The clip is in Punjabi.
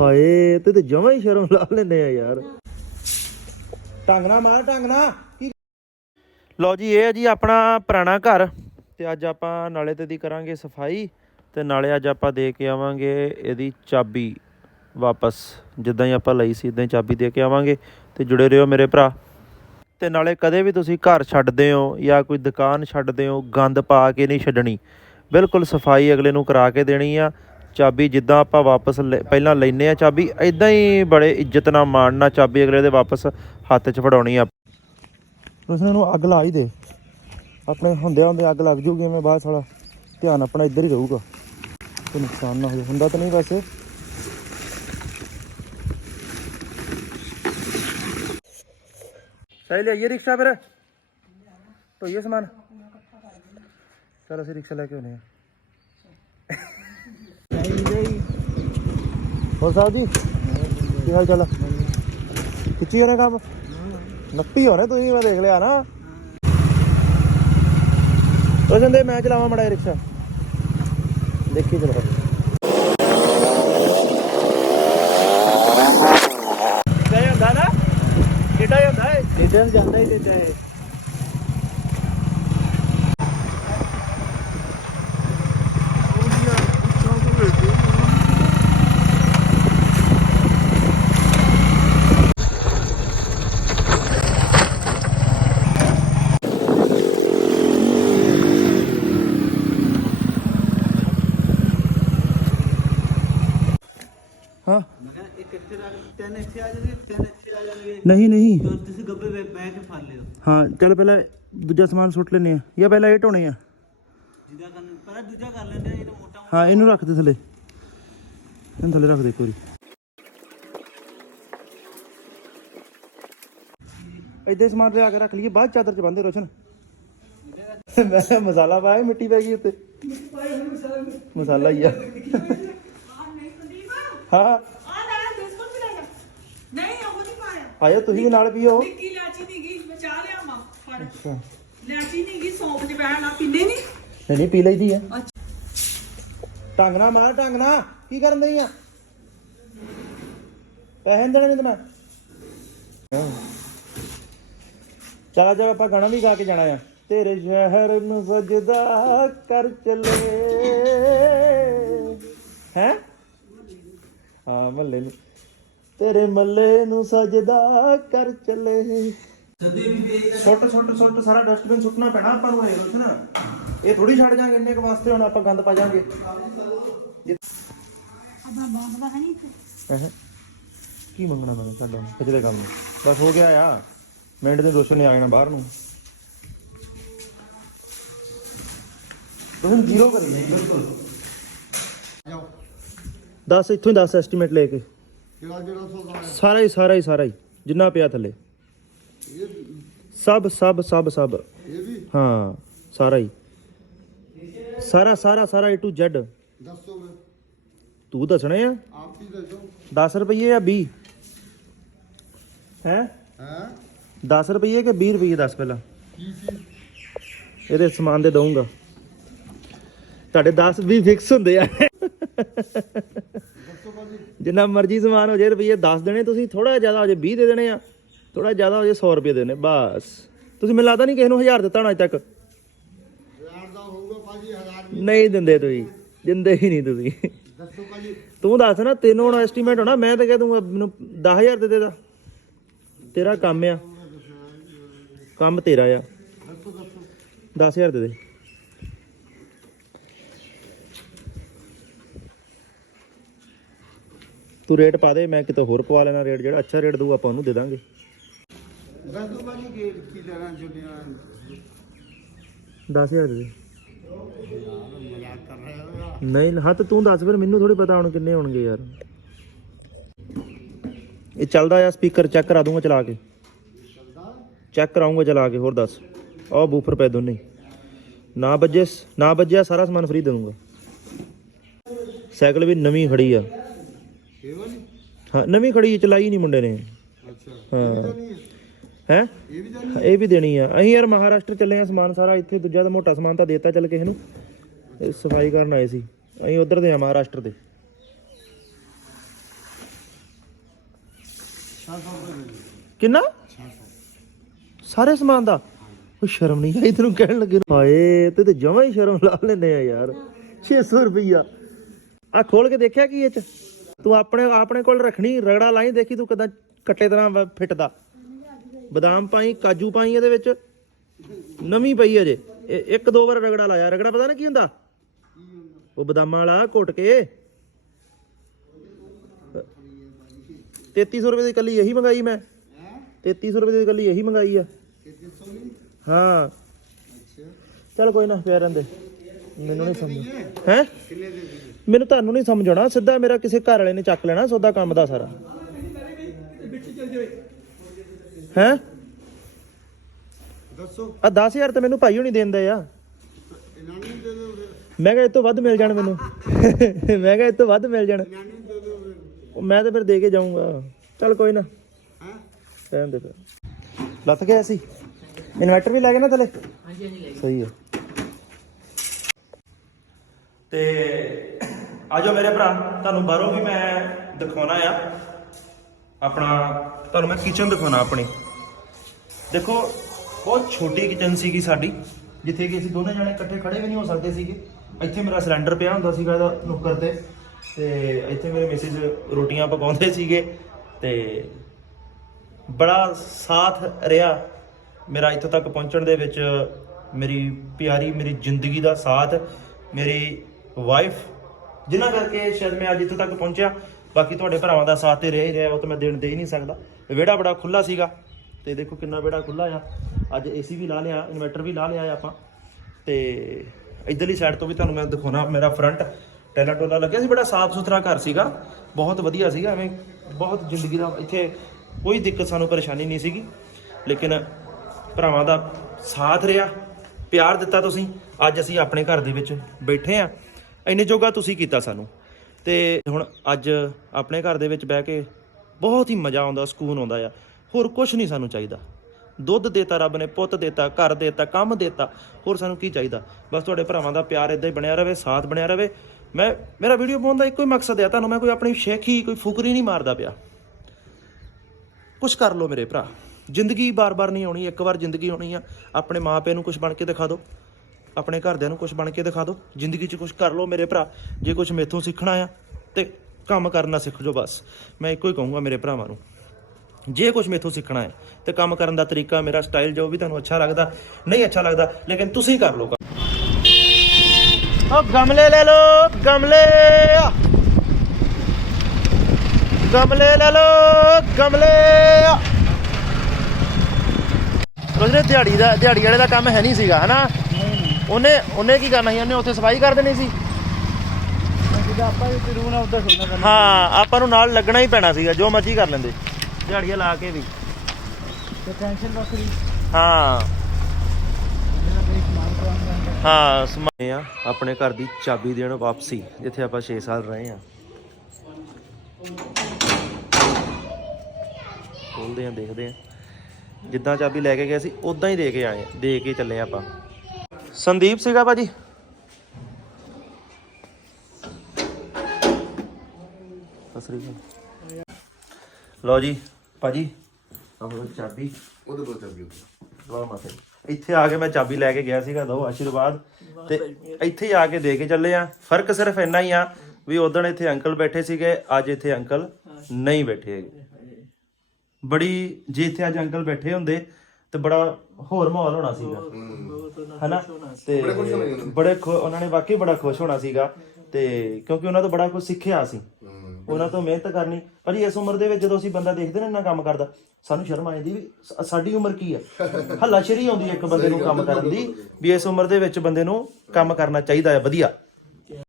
ਹਾਏ ਤੇ ਤੇ ਜਮਾ ਹੀ ਸ਼ਰਮ ਲਾ ਲੈਂਦੇ ਆ ਯਾਰ। ਢੰਗ ਨਾ ਮਾਰ ਕੀ ਲਓ ਜੀ ਇਹ ਹੈ ਜੀ ਆਪਣਾ ਪੁਰਾਣਾ ਘਰ। ਤੇ ਅੱਜ ਆਪਾਂ ਨਾਲੇ ਤੇ ਦੀ ਕਰਾਂਗੇ ਸਫ਼ਾਈ। ਤੇ ਨਾਲੇ ਅੱਜ ਆਪਾਂ ਦੇ ਕੇ ਆਵਾਂਗੇ ਇਹਦੀ ਚਾਬੀ ਵਾਪਸ। ਜਿੱਦਾਂ ਹੀ ਆਪਾਂ ਲਈ ਸੀ ਇਦਾਂ ਹੀ ਚਾਬੀ ਦੇ ਕੇ ਆਵਾਂਗੇ। ਤੇ ਜੁੜੇ ਰਹੋ ਮੇਰੇ ਭਰਾ। ਤੇ ਨਾਲੇ ਕਦੇ ਵੀ ਤੁਸੀਂ ਘਰ ਛੱਡਦੇ ਹੋ ਜਾਂ ਕੋਈ ਦੁਕਾਨ ਛੱਡਦੇ ਹੋ ਗੰਦ ਪਾ ਕੇ ਨਹੀਂ ਛੱਡਣੀ। ਬਿਲਕੁਲ ਸਫ਼ਾਈ ਅਗਲੇ ਨੂੰ ਕਰਾ ਕੇ ਦੇਣੀ ਆ। ਚਾਬੀ ਜਿੱਦਾਂ ਆਪਾਂ ਵਾਪਸ ਲੈ- ਪਹਿਲਾਂ ਲੈਨੇ ਆ ਚਾਬੀ ਇਦਾਂ ਹੀ ਬੜੇ ਇੱਜ਼ਤ ਨਾਲ ਮਾਣ ਨਾਲ ਚਾਬੀ ਅਗਲੇ ਦੇ ਵਾਪਸ ਹੱਥ 'ਚ ਫੜਾਉਣੀ ਆ। ਉਸ ਨੂੰ ਅੱਗ ਲਾ ਹੀ ਦੇ। ਆਪਣੇ ਹੁੰਦਿਆਂ ਹੁੰਦੇ ਅੱਗ ਲੱਗ ਜੂਗੀ ਐਵੇਂ ਬਾਅਦ ਸਾਲਾ। ਧਿਆਨ ਆਪਣਾ ਇੱਧਰ ਹੀ ਰਹੂਗਾ। ਕੋਈ ਨੁਕਸਾਨ ਨਾ ਹੋਵੇ। ਹੁੰਦਾ ਤਾਂ ਨਹੀਂ ਵੈਸੇ। ਸਹੀ ਲਿਆਈਏ ਰਿਕਸ਼ਾ ਫਿਰ। ਢੋਈਏ ਸਮਾਨ। ਚਲ ਅਸੀਂ ਰਿਕਸ਼ਾ ਲੈ ਕੇ ਆਉਂਦੇ ਹਾਂ। ਹੋਰ ਸਾਹਿਬ ਜੀ? ਕੀ ਹਾਲ ਚਾਲ ਕਿੱਚੀ ਹੋ ਰਿਹਾ ਕੰਮ? ਨੱਪੀ ਹੋ ਰਿਹਾ ਤੁਸੀਂ ਮੈਂ ਦੇਖ ਲਿਆ ਨਾ। ਉਹ ਕਹਿੰਦੇ ਮੈਂ ਚਲਾਵਾਂ ਮੜਾ ਰਿਕਸ਼ਾ। ਦੇਖੀ ਚਲੋ। ਕਿਆ ਹੁੰਦਾ ਹੀ ਕਿੱਡਾ ਜਾਂਦਾ ਹੀ ਕਿੱਡਾ ਏ ਹਾਂ ਮੈਂ ਕਿਹਾ ਇੱਕ ਇੱਥੇ ਰੱਖ ਤਿੰਨ ਇੱਥੇ ਆ ਜਾਣਗੇ ਤਿੰਨ ਇੱਥੇ ਆ ਜਾਣਗੇ। ਨਹੀਂ ਨਹੀਂ। ਤੇ ਤੁਸੀਂ ਗੱਬੇ ਵਿੱਚ ਬਹਿ ਕੇ ਫੜ ਲਿਓ। ਹਾਂ ਚਲ ਪਹਿਲਾਂ ਦੂਜਾ ਸਮਾਨ ਸੁੱਟ ਲੈਨੇ ਆ ਜਾਂ ਪਹਿਲਾਂ ਇਹ ਢੋਣੇ ਆ। ਜਿੱਦਾਂ ਕਰਨ ਪਰ ਦੂਜਾ ਕਰ ਲੈਂਦੇ ਆ ਇਹ ਤਾਂ ਮੋਟਾ ਹਾਂ ਇਹਨੂੰ ਰੱਖ ਦੇ ਥੱਲੇ। ਇਹਨੂੰ ਥੱਲੇ ਰੱਖ ਦੇ ਵਾਰੀ। ਇੱਥੇ ਸਮਾਨ ਲਿਆ ਕੇ ਰੱਖ ਲਈਏ ਬਾਅਦ ਚਾਦਰ ਚ ਬੰਦੇ ਰੋਸ਼ਨ। ਮੈਂ ਮਸਾਲਾ ਪਾਇਆ ਮਿੱਟੀ ਪੈ ਗਈ ਉੱਤੇ। ਮਸਾਲਾ ਹੀ ਆ। ਹਾਂ। ਆ ਬਿਸਕੁਟ ਵੀ ਲੈ ਜਾ ਨਹੀਂ ਉਹ ਨਹੀਂ ਪਾਇਆ। ਆਇਓ ਤੁਸੀਂ ਵੀ ਨਾਲ ਪੀਓ। ਨਿੱਕੀ ਲਾਚੀ ਨਹੀਂ ਗਈ ਚਾਹ ਲਿਆ ਮਾਂ ਫੜ। ਅੱਛਾ। ਲਾਚੀ ਨਹੀਂ ਗਈ ਸੌਂਫ ਚ ਬਹਿਣਾ ਪੀਂਦੇ ਨਹੀਂ ਨਹੀਂ ਨਹੀਂ ਪੀ ਲਈਦੀ ਆ। ਅੱਛਾ। ਢੰਗ ਨਾ ਮਾਰ ਢੰਗ ਨਾ ਕੀ ਕਰਨ ਦਈ ਆ? ਪੈਸੇ ਨੀ ਦੇਣੇ ਨਹੀਂ ਤੇ ਮੈਂ। ਚਲਾ ਜਾ ਆਪਾਂ ਗਾਣਾ ਵੀ ਗਾ ਕੇ ਜਾਣਾ ਆ। ਤੇਰੇ ਸ਼ਹਿਰ ਨੂੰ ਸਜਦਾ ਕਰ ਚੱਲੇ। ਹੈ? ਹਾਂ ਮੱਲੇ ਨੂੰ। ਤੇਰੇ ਮੱਲੇ ਨੂੰ ਸਜਦਾ ਕਰ ਚੱਲੇ। ਛੋਟੇ ਛੋਟੇ ਛੋਟੇ ਸਾਰਾ ਡਸਟਬਿਨ ਸੁੱਟਣਾ ਪੈਣਾ ਆਪਾਂ ਨੂੰ ਇਹ ਰੋਸ਼ਨ ਇਹ ਥੋੜੀ ਛੱਡ ਜਾਾਂਗੇ ਇੰਨੇ ਕੁ ਵਾਸਤੇ ਹੁਣ ਆਪਾਂ ਗੰਦ ਪਾ ਜਾਾਂਗੇ। ਆਪਣਾ ਦਾ ਨਹੀਂ? ਕੀ ਮੰਗਣਾ ਮੈਨੂੰ ਛੱਡੋ ਪਿਛਲੇ ਕੰਮ ਨੂੰ। ਬਸ ਹੋ ਗਿਆ ਆ। ਮਿੰਟ ਦੇ ਰੋਸ਼ਨ ਨੇ ਆ ਜਾਣਾ ਬਾਹਰ ਨੂੰ। ਤੁਸੀਂ ਜ਼ੀਰੋ ਕਰੀ। ਨਹੀਂ ਬਿਲਕੁਲ। 10 ਇੱਥੋਂ ਹੀ 10 ਐਸਟੀਮੇਟ ਲੈ ਕੇ। ਜਿਹੜਾ ਜਿਹੜਾ ਸੌਦਾ ਸਾਰਾ ਹੀ ਸਾਰਾ ਹੀ ਸਾਰਾ ਹੀ ਜਿੰਨਾ ਪਿਆ ਥੱਲੇ। ਸਭ ਸਭ ਸਭ ਸਭ। ਇਹ ਵੀ? ਹਾਂ ਸਾਰਾ ਹੀ। ਸਾਰਾ ਸਾਰਾ ਸਾਰਾ A to Z ਦੱਸੋ ਮੈਂ ਤੂੰ ਦੱਸਣੇ ਆ? ਆਪ ਹੀ ਦੱਸੋ। 10 ਰੁਪਏ ਜਾਂ 20 ਹੈ? ਹੈ? 10 ਰੁਪਏ ਕਿ 20 ਰੁਪਏ ਦੱਸ ਪਹਿਲਾਂ? ਕੀ ਇਹਦੇ ਸਮਾਨ ਦੇ ਦਊਂਗਾ। ਤੁਹਾਡੇ 10 20 ਫਿਕਸ ਹੁੰਦੇ ਆ। ਜਿੰਨਾ ਮਰਜ਼ੀ ਸਮਾਨ ਹੋ ਜੇ ਰੁਪਏ 10 ਦੇਣੇ, ਤੁਸੀਂ ਥੋੜਾ ਜ਼ਿਆਦਾ ਹੋ ਜੇ 20 ਦੇ ਦੇਣੇ ਆ। ਥੋੜਾ ਜ਼ਿਆਦਾ ਹੋ ਜੇ 100 ਰੁਪਏ ਦੇਣੇ, ਬਸ। ਤੁਸੀਂ ਮੈਨੂੰ ਲੱਗਦਾ ਨਹੀਂ ਕਿਸੇ ਨੂੰ 1000 ਦਿੱਤਾ ਹੋਣਾ ਅਜੇ ਤੱਕ। ਨਹੀਂ ਦਿੰਦੇ ਤੁਸੀਂ, ਦਿੰਦੇ ਹੀ ਨਹੀਂ ਤੁਸੀਂ। ਤੂੰ ਦੱਸ ਨਾ, ਤੈਨੂੰ ਹੁਣ ਐਸਟੀਮੇਟ ਹੋਣਾ, ਮੈਂ ਤਾਂ ਕਹਿ ਦੂੰਗਾ, ਮੈਨੂੰ 10000 ਦੇ ਦੇ ਦਾ ਤੇਰਾ ਕੰਮ ਆ। ਕੰਮ ਤੇਰਾ ਆ। ਦੱਸੋ ਦੱਸੋ 10000 ਦੇ ਦੇ। ਤੂੰ ਰੇਟ ਪਾ ਦੇ ਮੈਂ ਕਿਤੇ ਹੋਰ ਪਵਾ ਲੈਣਾ ਰੇਟ ਜਿਹੜਾ ਅੱਛਾ ਰੇਟ ਦਊ ਆਪਾਂ ਉਹਨੂੰ ਦੇ ਦਾਂਗੇ। ਦੱਸੋ ਭਾਜੀ ਕੀ ਕੀ ਲੈਣਾ ਜੁੜੀਆਂ 10000 ਦੇ ਦੇ। ਮਜ਼ਾਕ ਕਰ ਰਹੇ ਹੋ ਨਹੀਂ ਹਾਂ ਤੇ ਤੂੰ ਦੱਸ ਫਿਰ ਮੈਨੂੰ ਥੋੜੀ ਪਤਾ ਹੁਣ ਕਿੰਨੇ ਹੋਣਗੇ ਯਾਰ। ਇਹ ਚੱਲਦਾ ਆ ਸਪੀਕਰ ਚੈੱਕ ਕਰਾ ਦੂੰਗਾ ਚਲਾ ਕੇ। ਚੈੱਕ ਕਰਾਉਂਗਾ ਚਲਾ ਕੇ ਹੋਰ ਦੱਸ। ਆਹ ਬੂਫਰ ਪੈ ਦੋਨੇ। ਹੀ। ਨਾ ਵੱਜੇ ਨਾ ਵੱਜਿਆ ਸਾਰਾ ਸਮਾਨ ਫ੍ਰੀ ਦੇ ਦੂੰਗਾ ਸਾਈਕਲ ਵੀ ਨਵੀਂ ਖੜੀ ਆ। ਇਹ ਵਾਲੀ? ਹਾਂ ਨਵੀਂ ਖੜੀ ਚਲਾਈ ਨਹੀਂ ਮੁੰਡੇ ਨੇ। ਅੱਛਾ। ਹਾਂ। ਨਹੀਂ ਹੈ? ਇਹ ਵੀ ਜਾਨੀ ਇਹ ਵੀ ਦੇਣੀ ਆ। ਅਸੀਂ ਯਾਰ ਮਹਾਰਾਸ਼ਟਰ ਚੱਲੇ ਆ ਸਮਾਨ ਸਾਰਾ ਇੱਥੇ ਦੂਜਾ ਤਾਂ ਮੋਟਾ ਸਮਾਨ ਤਾਂ ਦੇਤਾ ਚੱਲ ਕਿਸੇ ਨੂੰ। ਇਹ ਸਫ਼ਾਈ ਕਰਨ ਆਏ ਸੀ। ਅਸੀਂ ਉਧਰ ਦੇ ਆ ਮਹਾਰਾਸ਼ਟਰ ਦੇ। ਕਿੰਨਾ? ਸਾਰੇ ਸਮਾਨ ਦਾ? ਉਹ ਸ਼ਰਮ ਨਹੀਂ ਆਈ ਤੈਨੂੰ ਕਹਿਣ ਲੱਗੇ ਨੂੰ। ਹਾਏ ਤੇ ਤੇ ਜਮਾਂ ਹੀ ਸ਼ਰਮ ਲਾ ਲੈਨੇ ਆ ਯਾਰ। 600 ਰੁਪਈਆ। ਆ ਖੋਲ ਕੇ ਦੇਖਿਆ ਕੀ ਇਹ ਚ? ਤੂੰ ਆਪਣੇ ਆਪਣੇ ਕੋਲ ਰੱਖਣੀ, ਰਗੜਾ ਲਾਈ, ਦੇਖੀ ਤੂੰ ਕਿਦਾਂ ਕੱਟੇ ਤਰ੍ਹਾਂ ਫਿੱਟਦਾ। ਬਦਾਮ ਪਾਈ, ਕਾਜੂ ਪਾਈ ਇਹਦੇ ਵਿੱਚ। ਨਵੀਂ ਪਈ ਅਜੇ। ਇੱਕ, ਦੋ ਵਾਰ ਰਗੜਾ ਲਾਇਆ। ਰਗੜਾ ਪਤਾ ਨਾ ਕੀ ਹੁੰਦਾ? ਉਹ ਬਦਾਮਾਂ ਵਾਲਾ ਘੁੱਟ ਕੇ। 3300 ਰੁਪਏ ਦੀ ਕੱਲੀ ਇਹੀ ਮੰਗਾਈ ਮੈਂ। 3300 ਰੁਪਏ ਦੀ ਕੱਲੀ ਇਹੀ ਮੰਗਾਈ ਆ। ਹਾਂ। ਚਲ ਕੋਈ ਨਾ ਪਿਆ ਰਹਿੰਦੇ। ਮੈਨੂੰ ਨਹੀਂ ਸਮਝ। ਹੈ? ਮੈਨੂੰ ਤੁਹਾਨੂੰ ਨਹੀਂ ਸਮਝ ਆਉਣਾ ਸਿੱਧਾ ਮੇਰਾ ਕਿਸੇ ਘਰ ਵਾਲੇ ਨੇ ਚੱਕ ਲੈਣਾ ਸੌਦਾ ਕੰਮ ਦਾ ਸਾਰਾ। ਹੈ? ਦੱਸੋ। ਆ 10000 ਤਾਂ ਮੈਨੂੰ ਭਾਈ ਹੋਣੀ ਦਿੰਦਾ ਆ। ਮੈਂ ਕਿਹਾ ਇਹ ਤੋਂ ਵੱਧ ਮਿਲ ਜਾਣ ਮੈਨੂੰ। ਮੈਂ ਕਿਹਾ ਇਹ ਤੋਂ ਵੱਧ ਮਿਲ ਜਾਣ। ਮੈਂ ਤਾਂ ਫਿਰ ਦੇ ਕੇ ਜਾਊਂਗਾ। ਚੱਲ ਕੋਈ ਨਾ। ਹਾਂ? ਰਹਿਣ ਦੇ ਫਿਰ। ਲੱਤ ਗਿਆ ਸੀ। ਇਨਵਰਟਰ ਵੀ ਲੈ ਗਏ ਨਾ ਥੱਲੇ? ਹਾਂਜੀ ਹਾਂਜੀ ਸਹੀ ਹੈ। ਤੇ ਆ ਜਾਓ ਮੇਰੇ ਭਰਾ, ਤੁਹਾਨੂੰ ਬਾਹਰੋਂ ਵੀ ਮੈਂ ਦਿਖਾਉਣਾ ਆ। ਆਪਣਾ, ਤੁਹਾਨੂੰ ਮੈਂ ਕਿਚਨ ਦਿਖਾਉਣਾ ਆਪਣੀ। ਦੇਖੋ, ਬਹੁਤ ਛੋਟੀ ਕਿਚਨ ਸੀਗੀ ਸਾਡੀ, ਜਿੱਥੇ ਕਿ ਅਸੀਂ ਦੋਨੇ ਜਣੇ ਇਕੱਠੇ ਖੜੇ ਵੀ ਨਹੀਂ ਹੋ ਸਕਦੇ ਸੀਗੇ। ਇੱਥੇ ਮੇਰਾ ਸਿਲੰਡਰ ਪਿਆ ਹੁੰਦਾ ਸੀਗਾ ਇਹਦਾ ਨੁੱਕਰ ਤੇ ਤੇ ਇੱਥੇ ਮੇਰੇ ਮਿਸਿਸ ਰੋਟੀਆਂ ਪਕਾਉਂਦੇ ਸੀਗੇ, ਤੇ ਬੜਾ ਸਾਥ ਰਿਹਾ ਮੇਰਾ ਇੱਥੋਂ ਤੱਕ ਪਹੁੰਚਣ ਦੇ ਵਿੱਚ। ਮੇਰੀ ਪਿਆਰੀ, ਮੇਰੀ ਜ਼ਿੰਦਗੀ ਦਾ ਸਾਥ, ਮੇਰੀ ਵਾਈਫ ਜਿਨ੍ਹਾਂ ਕਰਕੇ ਸ਼ਾਇਦ ਮੈਂ ਅੱਜ ਇੱਥੋਂ ਤੱਕ ਪਹੁੰਚਿਆ, ਬਾਕੀ ਤੁਹਾਡੇ ਭਰਾਵਾਂ ਦਾ ਸਾਥ ਤੇ ਰਿਹਾ ਹੀ ਰਿਹਾ, ਉਹ ਤਾਂ ਮੈਂ ਦੇਣ ਦੇ ਹੀ ਨਹੀਂ ਸਕਦਾ। ਵਿਹੜਾ ਬੜਾ ਖੁੱਲਾ ਸੀਗਾ, ਤੇ ਦੇਖੋ ਕਿੰਨਾ ਵਿਹੜਾ ਖੁੱਲਾ ਆ। ਅੱਜ ਏਸੀ ਵੀ ਲਾ ਲਿਆ, ਇਨਵਰਟਰ ਵੀ ਲਾ ਲਿਆ ਆਪਾਂ। ਤੇ ਇਧਰਲੀ ਸਾਈਡ ਤੋਂ ਵੀ ਤੁਹਾਨੂੰ ਮੈਂ ਦਿਖਾਉਣਾ, ਮੇਰਾ ਫਰੰਟ ਟੈਲਾ ਟੋਲਾ ਲੱਗਿਆ ਸੀ, ਬੜਾ ਸਾਫ਼ ਸੁਥਰਾ ਘਰ ਸੀਗਾ। ਬਹੁਤ ਵਧੀਆ ਸੀਗਾ, ਐਵੇਂ ਬਹੁਤ ਜ਼ਿੰਦਗੀ ਦਾ ਇੱਥੇ ਕੋਈ ਦਿੱਕਤ ਸਾਨੂੰ ਪਰੇਸ਼ਾਨੀ ਨਹੀਂ ਸੀਗੀ। ਲੇਕਿਨ ਭਰਾਵਾਂ ਦਾ ਸਾਥ ਰਿਹਾ, ਪਿਆਰ ਦਿੱਤਾ ਤੁਸੀਂ। ਅੱਜ ਅਸੀਂ ਆਪਣੇ ਘਰ ਦੇ ਵਿੱਚ ਬੈਠੇ ਆ। ਇੰਨੇ ਜੋਗਾ ਤੁਸੀਂ ਕੀਤਾ ਸਾਨੂੰ। ਤੇ ਹੁਣ ਅੱਜ ਆਪਣੇ ਘਰ ਦੇ ਵਿੱਚ ਬਹਿ ਕੇ ਬਹੁਤ ਹੀ ਮਜ਼ਾ ਆਉਂਦਾ, ਸਕੂਨ ਆਉਂਦਾ ਆ। ਹੋਰ ਕੁਝ ਨਹੀਂ ਸਾਨੂੰ ਚਾਹੀਦਾ। ਦੁੱਧ ਦੇਤਾ ਰੱਬ ਨੇ, ਪੁੱਤ ਦੇਤਾ, ਘਰ ਦੇਤਾ, ਕੰਮ ਦੇਤਾ, ਹੋਰ ਸਾਨੂੰ ਕੀ ਚਾਹੀਦਾ? ਬਸ ਤੁਹਾਡੇ ਭਰਾਵਾਂ ਦਾ ਪਿਆਰ ਇਦਾਂ ਹੀ ਬਣਿਆ ਰਵੇ, ਸਾਥ ਬਣਿਆ ਰਵੇ। ਮੈਂ, ਮੇਰਾ ਵੀਡੀਓ ਪਾਉਣ ਦਾ ਇੱਕੋ ਹੀ ਮਕਸਦ ਹੈ ਤੁਹਾਨੂੰ ਮੈਂ ਕੋਈ ਆਪਣੀ ਸ਼ੇਖੀ, ਕੋਈ ਫੁਕਰੀ ਨਹੀਂ ਮਾਰਦਾ ਪਿਆ। ਕੁਝ ਕਰ ਲਓ ਮੇਰੇ ਭਰਾ। ਜ਼ਿੰਦਗੀ ਬਾਰ-ਬਾਰ ਨਹੀਂ ਆਉਣੀ, ਇੱਕ ਵਾਰ ਜ਼ਿੰਦਗੀ ਆਉਣੀ ਆ। ਆਪਣੇ ਮਾਪਿਆਂ ਨੂੰ ਕੁਝ ਬਣ ਕੇ ਦਿਖਾ ਦਿਓ। ਆਪਣੇ ਘਰਦਿਆਂ ਨੂੰ ਕੁਝ ਬਣ ਕੇ ਦਿਖਾ ਦਿਓ। ਜ਼ਿੰਦਗੀ 'ਚ ਕੁਝ ਕਰ ਲਓ ਮੇਰੇ ਭਰਾ। ਜੇ ਕੁਝ ਮੇਥੋਂ ਸਿੱਖਣਾ ਆ, ਤੇ ਕੰਮ ਕਰਨਾ ਸਿੱਖ ਜਾਓ ਬਸ। ਮੈਂ ਇੱਕੋ ਹੀ ਕਹੂੰਗਾ ਮੇਰੇ ਭਰਾਵਾਂ ਨੂੰ। ਜੇ ਕੁਝ ਮੇਥੋਂ ਸਿੱਖਣਾ ਹੈ, ਤੇ ਕੰਮ ਕਰਨ ਦਾ ਤਰੀਕਾ ਮੇਰਾ ਸਟਾਈਲ ਜੋ ਵੀ ਤੁਹਾਨੂੰ ਅੱਛਾ ਲੱਗਦਾ, ਨਹੀਂ ਅੱਛਾ ਲੱਗਦਾ, ਲੇਕਿਨ ਤੁਸੀਂ ਕਰ ਲਓ ਉਹ ਗਮਲੇ ਲੈ ਲਓ, ਗਮਲੇ! ਗਮਲੇ ਲੈ ਲਓ, ਗਮਲੇ! ਉਹਨੇ ਦਿਹਾੜੀ ਦਾ ਦਿਹਾੜੀ ਵਾਲੇ ਦਾ ਕੰਮ ਹੈ ਨਹੀਂ ਸੀਗਾ, ਹਨਾ? ਉਹਨੇ ਉਹਨੇ ਕੀ ਕਰਨਾ ਸੀ? ਉਹਨੇ ਉੱਥੇ ਸਫ਼ਾਈ ਕਰ ਦੇਣੀ ਸੀ। ਆਪਾਂ ਵੀ ਉਧਰ ਕਰਨਾ ਹਾਂ ਆਪਾਂ ਨੂੰ ਨਾਲ ਲੱਗਣਾ ਹੀ ਪੈਣਾ ਸੀਗਾ ਜੋ ਮਰਜ਼ੀ ਕਰ ਲੈਂਦੇ। ਦਿਹਾੜੀਆਂ ਲਾ ਕੇ ਵੀ। ਤੇ ਟੈਨਸ਼ਨ ਵੱਖਰੀ ਹਾਂ। ਸਮਾਏ ਆ ਆਪਣੇ ਘਰ ਦੀ ਚਾਬੀ ਦੇਣ ਵਾਪਸੀ ਜਿੱਥੇ ਆਪਾਂ 6 ਸਾਲ ਰਹੇ ਆ ਖੋਲਦੇ ਆ ਦੇਖਦੇ ਆ ਜਿੱਦਾਂ ਚਾਬੀ ਲੈ ਕੇ ਗਏ ਸੀ ਉਦਾਂ ਹੀ ਦੇ ਕੇ ਆਏ ਆ, ਦੇ ਕੇ ਚੱਲੇ ਆਪਾਂ। ਸੰਦੀਪ ਸੀਗਾ ਭਾਜੀ? ਸਸਰੀ ਲਓ ਜੀ ਭਾਜੀ ਆਹ ਚਾਬੀ। ਉਹਦੇ ਕੋਲ ਚੱਲ ਲਓ ਮਾਤੇ ਇੱਥੇ ਆ ਕੇ ਮੈਂ ਚਾਬੀ ਲੈ ਕੇ ਗਿਆ ਸੀਗਾ ਦੋ ਆਸ਼ੀਰਵਾਦ। ਤੇ ਇੱਥੇ ਹੀ ਆ ਕੇ ਦੇ ਕੇ ਚੱਲੇ ਆ। ਫ਼ਰਕ ਸਿਰਫ ਇੰਨਾ ਹੀ ਆ ਵੀ ਉਦੋਂ ਇੱਥੇ ਅੰਕਲ ਬੈਠੇ ਸੀਗੇ ਅੱਜ ਇੱਥੇ ਅੰਕਲ ਨਹੀਂ ਬੈਠੇ ਹੈਗੇ। ਬੜੀ ਜੇ ਇੱਥੇ ਅੱਜ ਅੰਕਲ ਬੈਠੇ ਹੁੰਦੇ ਤੇ ਬੜਾ ਹੋਰ ਮਾਹੌਲ ਹੋਣਾ ਸੀਗਾ। ਹਨਾ? ਤੇ ਬੜੇ ਖੁ- ਉਹਨਾਂ ਨੇ ਵਾਕਈ ਬੜਾ ਖੁਸ਼ ਹੋਣਾ ਸੀਗਾ। ਤੇ ਕਿਉਂਕਿ ਉਹਨਾਂ ਤੋਂ ਬੜਾ ਕੁਝ ਸਿੱਖਿਆ ਸੀ। ਉਹਨਾਂ ਤੋਂ ਮਿਹਨਤ ਕਰਨੀ। ਪਰ ਇਸ ਉਮਰ ਦੇ ਵਿੱਚ ਜਦੋਂ ਅਸੀਂ ਬੰਦਾ ਦੇਖਦੇ ਨਾ ਇੰਨਾ ਕੰਮ ਕਰਦਾ ਸਾਨੂੰ ਸ਼ਰਮ ਆ ਜਾਂਦੀ ਵੀ ਸਾ- ਸਾਡੀ ਉਮਰ ਕੀ ਆ? ਹੱਲਾ ਸ਼ਰੀ ਆਉਂਦੀ ਹੈ ਇੱਕ ਬੰਦੇ ਨੂੰ ਕੰਮ ਕਰਨ ਦੀ ਵੀ ਇਸ ਉਮਰ ਦੇ ਵਿੱਚ ਬੰਦੇ ਨੂੰ ਕੰਮ ਕਰਨਾ ਚਾਹੀਦਾ ਹੈ ਵਧੀਆ।